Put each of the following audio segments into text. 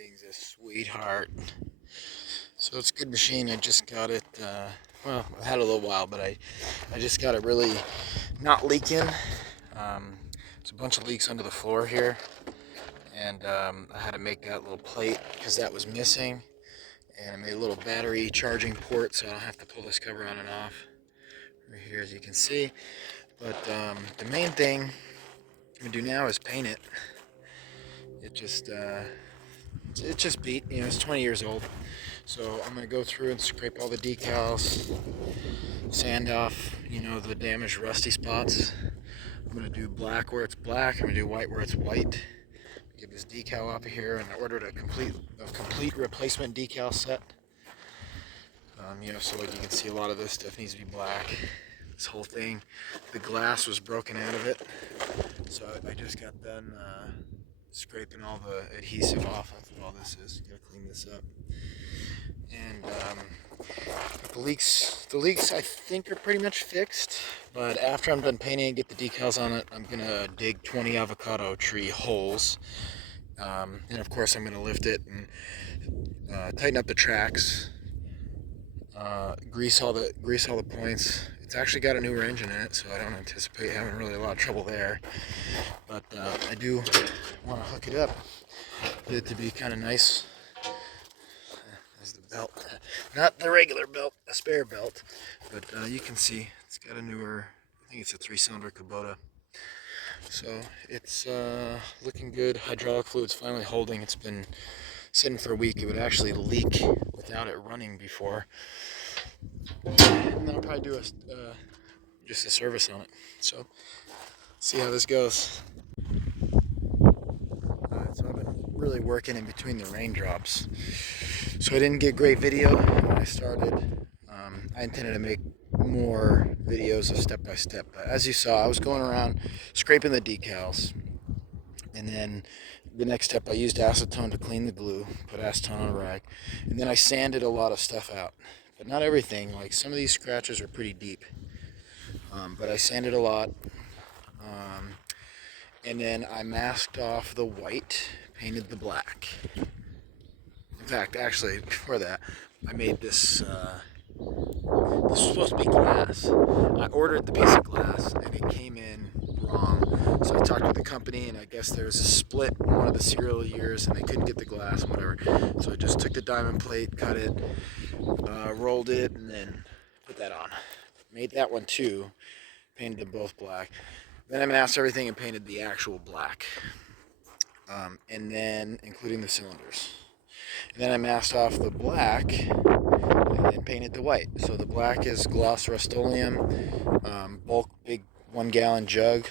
thing's a sweetheart. So it's a good machine. I just got it, well, I had it a little while, but I just got it really not leaking. There's a bunch of leaks under the floor here, and I had to make that little plate because that was missing. And I made a little battery charging port so I don't have to pull this cover on and off right here, as you can see. But the main thing I'm gonna do now is paint it. It just beat, it's 20 years old. So I'm gonna go through and scrape all the decals, sand off, the damaged rusty spots. I'm gonna do black where it's black. I'm gonna do white where it's white. Get this decal off of here, and I ordered a complete replacement decal set. So like you can see, a lot of this stuff needs to be black. This whole thing, the glass was broken out of it, so I just got done scraping all the adhesive off. That's what all this is. Gotta clean this up. And the leaks I think are pretty much fixed. But after I'm done painting and get the decals on it, I'm gonna dig 20 avocado tree holes. And of course I'm gonna lift it and tighten up the tracks. Grease all the points. It's actually got a newer engine in it, so I don't anticipate having really a lot of trouble there. But I do want to hook it up, get it to be kind of nice. There's the belt, not the regular belt, a spare belt. But you can see it's got a newer, I think it's a 3-cylinder Kubota. So it's looking good. Hydraulic fluid's finally holding. It's been sitting for a week. It would actually leak without it running before. And then I'll probably do just a service on it. So, see how this goes. So I've been really working in between the raindrops. So I didn't get great video when I started. I intended to make more videos of step by step. But as you saw, I was going around scraping the decals. And then the next step, I used acetone to clean the glue, put acetone on a rag. And then I sanded a lot of stuff out. But not everything. Like, some of these scratches are pretty deep. But I sanded a lot. And then I masked off the white, painted the black. In fact, actually, before that, I made this. This was supposed to be glass. I ordered the piece of glass and it came in wrong. So I talked to the company, and I guess there was a split in one of the serial years and they couldn't get the glass and whatever. So I just took the diamond plate, cut it, rolled it, and then put that on. Made that one too. Painted them both black. Then I masked everything and painted the actual black. And then, including the cylinders. And then I masked off the black and painted the white. So the black is gloss Rust-Oleum, bulk big 1-gallon jug,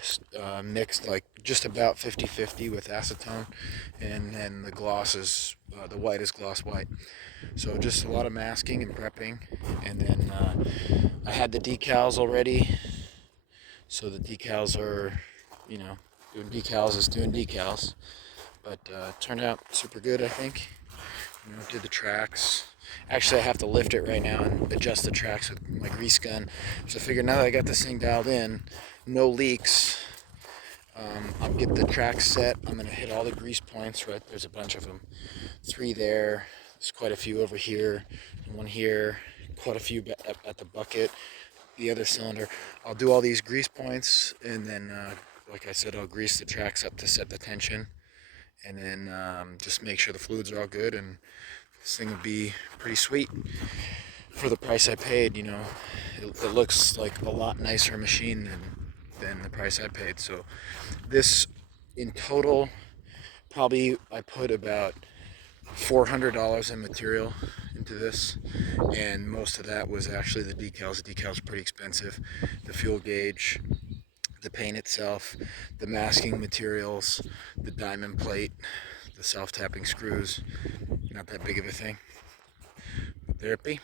mixed like just about 50-50 with acetone, and then the gloss is the white is gloss white. So just a lot of masking and prepping, and then I had the decals already. So the decals are, doing decals is doing decals, but it turned out super good, I think. Did the tracks. Actually, I have to lift it right now and adjust the tracks with my grease gun. So I figured, now that I got this thing dialed in, no leaks, I'll get the tracks set. I'm going to hit all the grease points, right? There's a bunch of them. 3 there. There's quite a few over here. And 1 here. Quite a few at the bucket. The other cylinder. I'll do all these grease points, and then, like I said, I'll grease the tracks up to set the tension. And then just make sure the fluids are all good, and this thing would be pretty sweet for the price I paid. It looks like a lot nicer machine than the price I paid. So this, in total, probably I put about $400 in material into this, and most of that was actually the decals. The decals are pretty expensive. The fuel gauge, the paint itself, the masking materials, the diamond plate, the self-tapping screws. Not that big of a thing. But there it be.